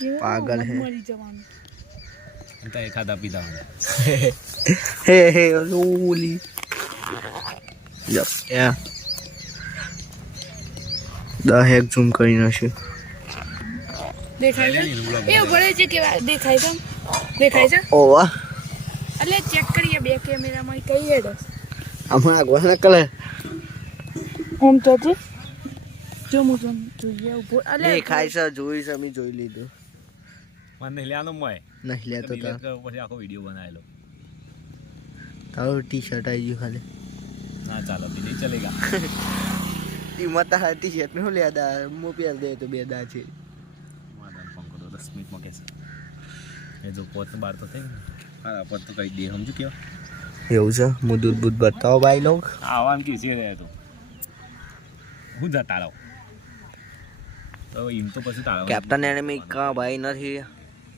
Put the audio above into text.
पागल है खाता पीता हे ओली या दा हेक ઝૂમ કરી નાખ્યું દેખાય છે એ ભરે છે કે દેખાય છે ઓ વાહ એટલે ચેક કરીએ બે કેમેરામાં કઈ હેડ આમાં આગળ કલર ઓમ તો જો હું જોઈએ ઉભો એટલે દેખાય છે જોઈ છે અમે જોઈ લીધું મને લેવાનો મોય નહીં લેતો તો પછી આખો વિડિયો બનાવેલો તારો ટી-શર્ટ આવી ગયું ખાલી ના ચાલો બી નહીં ચલેગા ઈ મતા ટી-શર્ટ નો લે દા મો પહેર દે તો બે દા છે માદન ફોન કરો 10 મિનિટ માં કેસે એ જો પોત બાર તો થઈ હા પોત તો કઈ દે સમજુ કેવો એવું છે હું દૂધ બૂધ બતાવો ભાઈ લોગ આવામ કે છે રે તો હું જતા રહો તો એમ તો પછી તારા कैप्टन एनिमी का भाई નથી